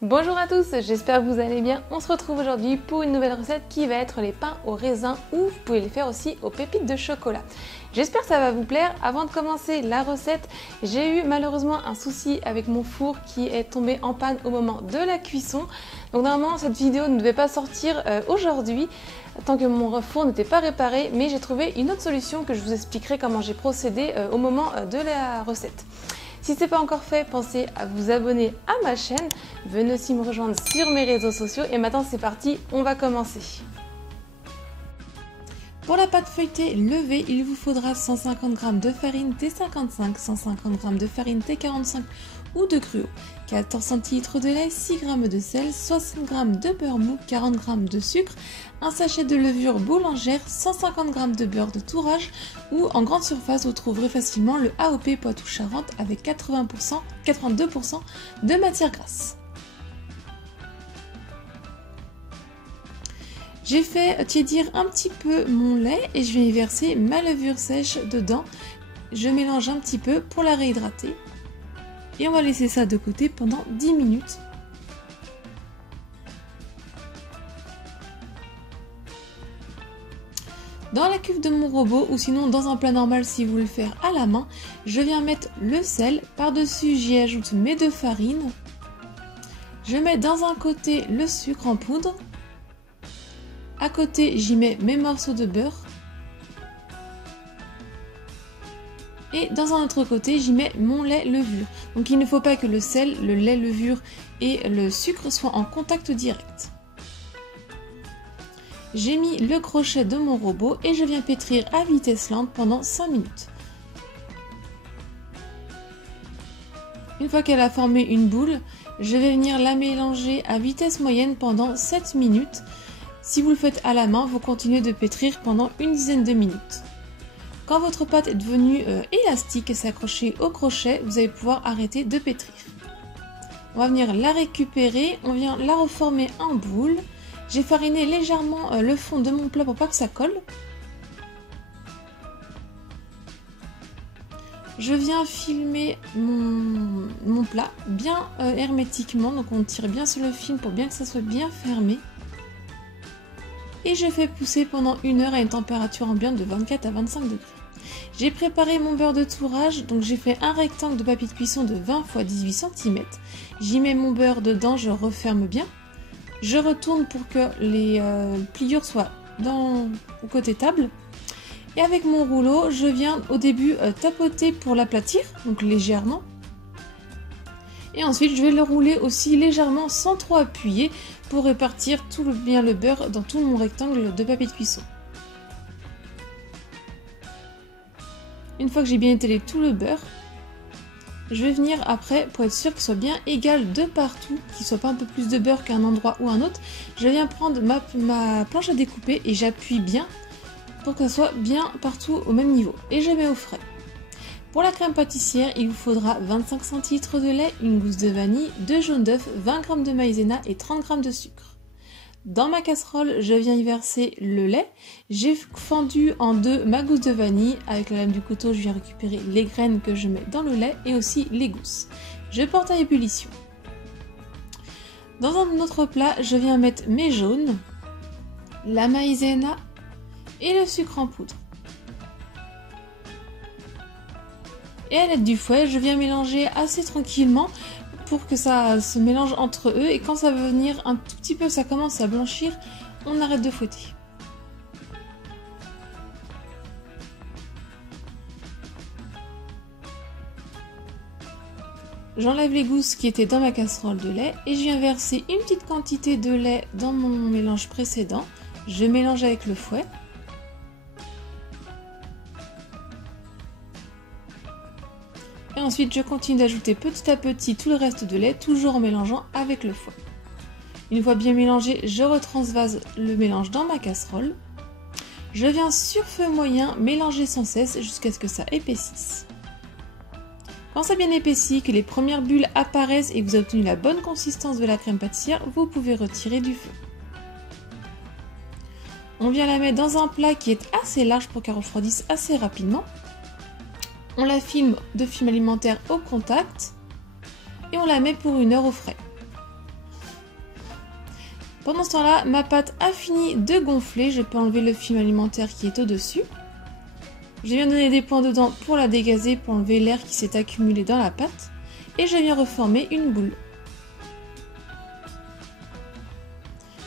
Bonjour à tous, j'espère que vous allez bien. On se retrouve aujourd'hui pour une nouvelle recette qui va être les pains au raisin ou vous pouvez les faire aussi aux pépites de chocolat. J'espère que ça va vous plaire. Avant de commencer la recette, j'ai eu malheureusement un souci avec mon four qui est tombé en panne au moment de la cuisson. Donc normalement cette vidéo ne devait pas sortir aujourd'hui tant que mon four n'était pas réparé, mais j'ai trouvé une autre solution que je vous expliquerai comment j'ai procédé au moment de la recette. Si ce n'est pas encore fait, pensez à vous abonner à ma chaîne. Venez aussi me rejoindre sur mes réseaux sociaux. Et maintenant c'est parti, on va commencer. Pour la pâte feuilletée levée, il vous faudra 150 g de farine T55, 150 g de farine T45 ou de gruau, 14 cl de lait, 6 g de sel, 60 g de beurre mou, 40 g de sucre, un sachet de levure boulangère, 150 g de beurre de tourage ou en grande surface vous trouverez facilement le AOP Poitou-Charentes avec 82% de matière grasse. J'ai fait tiédir un petit peu mon lait et je vais y verser ma levure sèche dedans. Je mélange un petit peu pour la réhydrater. Et on va laisser ça de côté pendant 10 minutes. Dans la cuve de mon robot ou sinon dans un plat normal si vous voulez le faire à la main, je viens mettre le sel. Par-dessus j'y ajoute mes 2 farines. Je mets dans un côté le sucre en poudre. À côté, j'y mets mes morceaux de beurre. Et dans un autre côté, j'y mets mon lait levure. Donc il ne faut pas que le sel, le lait levure et le sucre soient en contact direct. J'ai mis le crochet de mon robot et je viens pétrir à vitesse lente pendant 5 minutes. Une fois qu'elle a formé une boule, je vais venir la mélanger à vitesse moyenne pendant 7 minutes. Si vous le faites à la main, vous continuez de pétrir pendant une dizaine de minutes. Quand votre pâte est devenue élastique et s'accrocher au crochet, vous allez pouvoir arrêter de pétrir. On va venir la récupérer, on vient la reformer en boule. J'ai fariné légèrement le fond de mon plat pour pas que ça colle. Je viens filmer mon plat bien hermétiquement, donc on tire bien sur le film pour bien que ça soit bien fermé. Et je fais pousser pendant 1 heure à une température ambiante de 24 à 25 degrés. J'ai préparé mon beurre de tourage, donc j'ai fait un rectangle de papier de cuisson de 20 x 18 cm. J'y mets mon beurre dedans, je referme bien. Je retourne pour que les pliures soient au côté table. Et avec mon rouleau, je viens au début tapoter pour l'aplatir, donc légèrement. Et ensuite, je vais le rouler aussi légèrement sans trop appuyer pour répartir bien le beurre dans tout mon rectangle de papier de cuisson. Une fois que j'ai bien étalé tout le beurre, je vais venir après, pour être sûr qu'il soit bien égal de partout, qu'il ne soit pas un peu plus de beurre qu'à un endroit ou un autre, je viens prendre ma planche à découper et j'appuie bien pour que ça soit bien partout au même niveau. Et je mets au frais. Pour la crème pâtissière, il vous faudra 25 cl de lait, une gousse de vanille, 2 jaunes d'œufs, 20 g de maïzena et 30 g de sucre. Dans ma casserole, je viens y verser le lait. J'ai fendu en deux ma gousse de vanille. Avec la lame du couteau, je viens récupérer les graines que je mets dans le lait et aussi les gousses. Je porte à ébullition. Dans un autre plat, je viens mettre mes jaunes, la maïzena et le sucre en poudre. Et à l'aide du fouet, je viens mélanger assez tranquillement pour que ça se mélange entre eux. Et quand ça va venir un tout petit peu, ça commence à blanchir, on arrête de fouetter. J'enlève les gousses qui étaient dans ma casserole de lait et je viens verser une petite quantité de lait dans mon mélange précédent. Je mélange avec le fouet. Et ensuite, je continue d'ajouter petit à petit tout le reste de lait, toujours en mélangeant avec le fouet. Une fois bien mélangé, je retransvase le mélange dans ma casserole. Je viens sur feu moyen mélanger sans cesse jusqu'à ce que ça épaississe. Quand ça a bien épaissi, que les premières bulles apparaissent et que vous avez obtenu la bonne consistance de la crème pâtissière, vous pouvez retirer du feu. On vient la mettre dans un plat qui est assez large pour qu'elle refroidisse assez rapidement. On la filme de film alimentaire au contact et on la met pour 1 heure au frais. Pendant ce temps-là, ma pâte a fini de gonfler. Je peux enlever le film alimentaire qui est au-dessus. Je viens donner des points dedans pour la dégazer, pour enlever l'air qui s'est accumulé dans la pâte. Et je viens reformer une boule.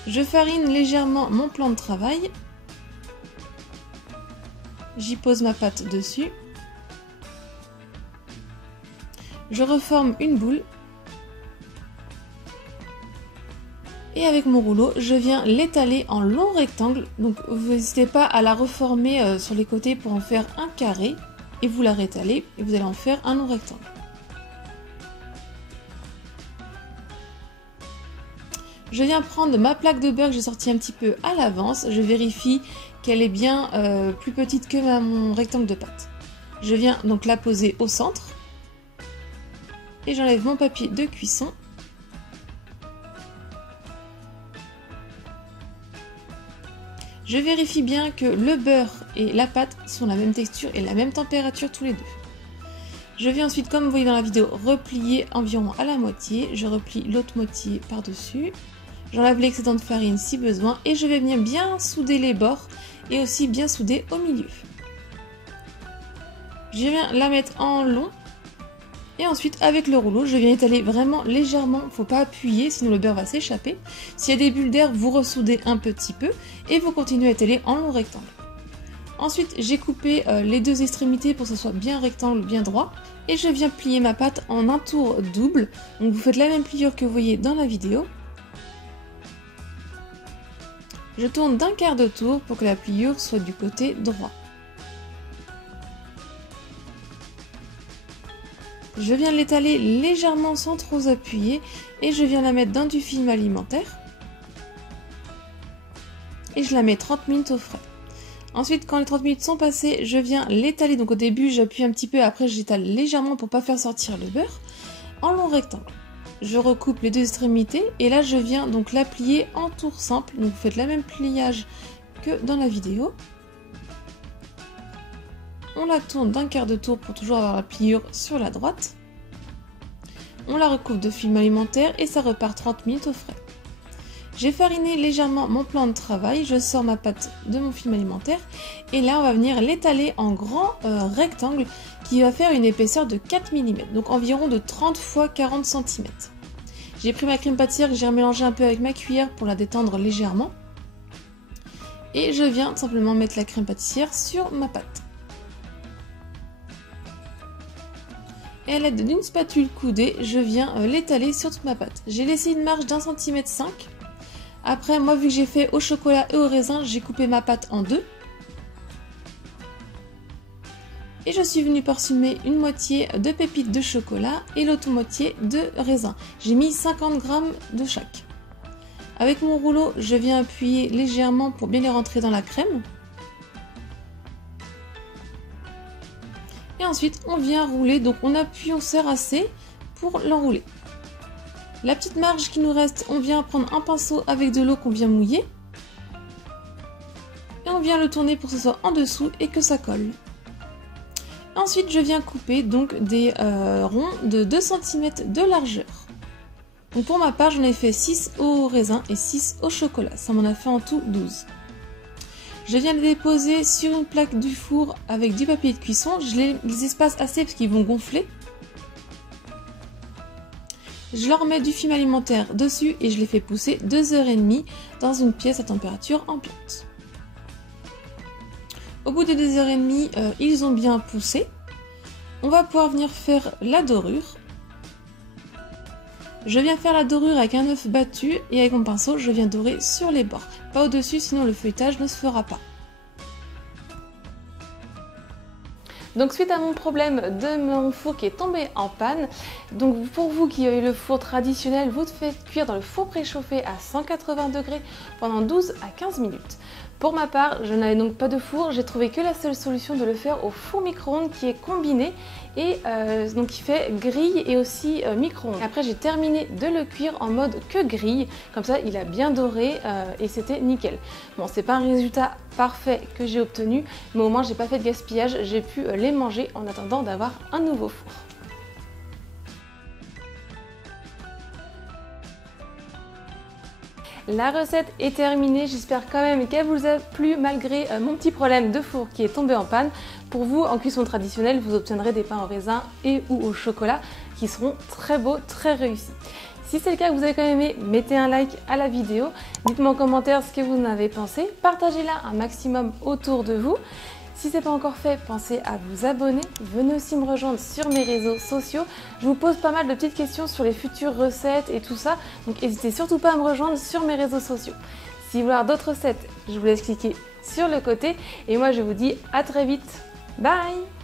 Je farine légèrement mon plan de travail. J'y pose ma pâte dessus. Je reforme une boule. Et avec mon rouleau, je viens l'étaler en long rectangle. Donc vous n'hésitez pas à la reformer sur les côtés pour en faire un carré. Et vous la réétalez et vous allez en faire un long rectangle. Je viens prendre ma plaque de beurre que j'ai sortie un petit peu à l'avance. Je vérifie qu'elle est bien plus petite que mon rectangle de pâte. Je viens donc la poser au centre. Et j'enlève mon papier de cuisson. Je vérifie bien que le beurre et la pâte sont la même texture et la même température tous les deux. Je viens ensuite, comme vous voyez dans la vidéo, replier environ à la moitié. Je replie l'autre moitié par-dessus. J'enlève l'excédent de farine si besoin et je vais venir bien souder les bords et aussi bien souder au milieu. Je viens la mettre en long et ensuite avec le rouleau je viens étaler vraiment légèrement, il ne faut pas appuyer sinon le beurre va s'échapper. S'il y a des bulles d'air, vous ressoudez un petit peu et vous continuez à étaler en long rectangle. Ensuite j'ai coupé les deux extrémités pour que ce soit bien rectangle, bien droit et je viens plier ma pâte en un tour double. Donc vous faites la même pliure que vous voyez dans la vidéo. Je tourne d'un quart de tour pour que la pliure soit du côté droit. Je viens l'étaler légèrement sans trop appuyer et je viens la mettre dans du film alimentaire. Et je la mets 30 minutes au frais. Ensuite, quand les 30 minutes sont passées, je viens l'étaler. Donc au début, j'appuie un petit peu, après j'étale légèrement pour ne pas faire sortir le beurre, en long rectangle. Je recoupe les deux extrémités et là je viens donc la plier en tour simple. Donc vous faites le même pliage que dans la vidéo. On la tourne d'un quart de tour pour toujours avoir la pliure sur la droite. On la recoupe de film alimentaire et ça repart 30 minutes au frais. J'ai fariné légèrement mon plan de travail, je sors ma pâte de mon film alimentaire et là on va venir l'étaler en grand rectangle qui va faire une épaisseur de 4 mm, donc environ de 30 x 40 cm. J'ai pris ma crème pâtissière que j'ai remélangée un peu avec ma cuillère pour la détendre légèrement. Et je viens simplement mettre la crème pâtissière sur ma pâte. Et à l'aide d'une spatule coudée, je viens l'étaler sur toute ma pâte. J'ai laissé une marge d'1,5 cm. Après, moi vu que j'ai fait au chocolat et au raisin, j'ai coupé ma pâte en deux. Et je suis venue parsemer une moitié de pépites de chocolat et l'autre moitié de raisin. J'ai mis 50 g de chaque. Avec mon rouleau, je viens appuyer légèrement pour bien les rentrer dans la crème. Et ensuite, on vient rouler, donc on appuie, on serre assez pour l'enrouler. La petite marge qui nous reste, on vient prendre un pinceau avec de l'eau qu'on vient mouiller. Et on vient le tourner pour que ce soit en dessous et que ça colle. Ensuite, je viens couper donc des ronds de 2 cm de largeur. Donc pour ma part, j'en ai fait 6 au raisin et 6 au chocolat. Ça m'en a fait en tout 12. Je viens les déposer sur une plaque du four avec du papier de cuisson. Je les espace assez parce qu'ils vont gonfler. Je leur mets du film alimentaire dessus et je les fais pousser 2h30 dans une pièce à température ambiante. Au bout de 2h30, ils ont bien poussé. On va pouvoir venir faire la dorure. Je viens faire la dorure avec un œuf battu et avec mon pinceau, je viens dorer sur les bords. Pas au-dessus, sinon le feuilletage ne se fera pas. Donc suite à mon problème de mon four qui est tombé en panne, donc pour vous qui avez le four traditionnel, vous le faites cuire dans le four préchauffé à 180 degrés pendant 12 à 15 minutes. Pour ma part, je n'avais donc pas de four, j'ai trouvé que la seule solution de le faire au four micro-ondes qui est combiné et donc qui fait grille et aussi micro-ondes. Après j'ai terminé de le cuire en mode que grille, comme ça il a bien doré et c'était nickel. Bon, c'est pas un résultat parfait que j'ai obtenu, mais au moins j'ai pas fait de gaspillage, j'ai pu les manger en attendant d'avoir un nouveau four. La recette est terminée, j'espère quand même qu'elle vous a plu malgré mon petit problème de four qui est tombé en panne. Pour vous, en cuisson traditionnelle, vous obtiendrez des pains au raisin et ou au chocolat qui seront très beaux, très réussis. Si c'est le cas que vous avez quand même aimé, mettez un like à la vidéo, dites-moi en commentaire ce que vous en avez pensé, partagez-la un maximum autour de vous. Si ce n'est pas encore fait, pensez à vous abonner, venez aussi me rejoindre sur mes réseaux sociaux. Je vous pose pas mal de petites questions sur les futures recettes et tout ça, donc n'hésitez surtout pas à me rejoindre sur mes réseaux sociaux. Si vous voulez avoir d'autres recettes, je vous laisse cliquer sur le côté et moi je vous dis à très vite. Bye!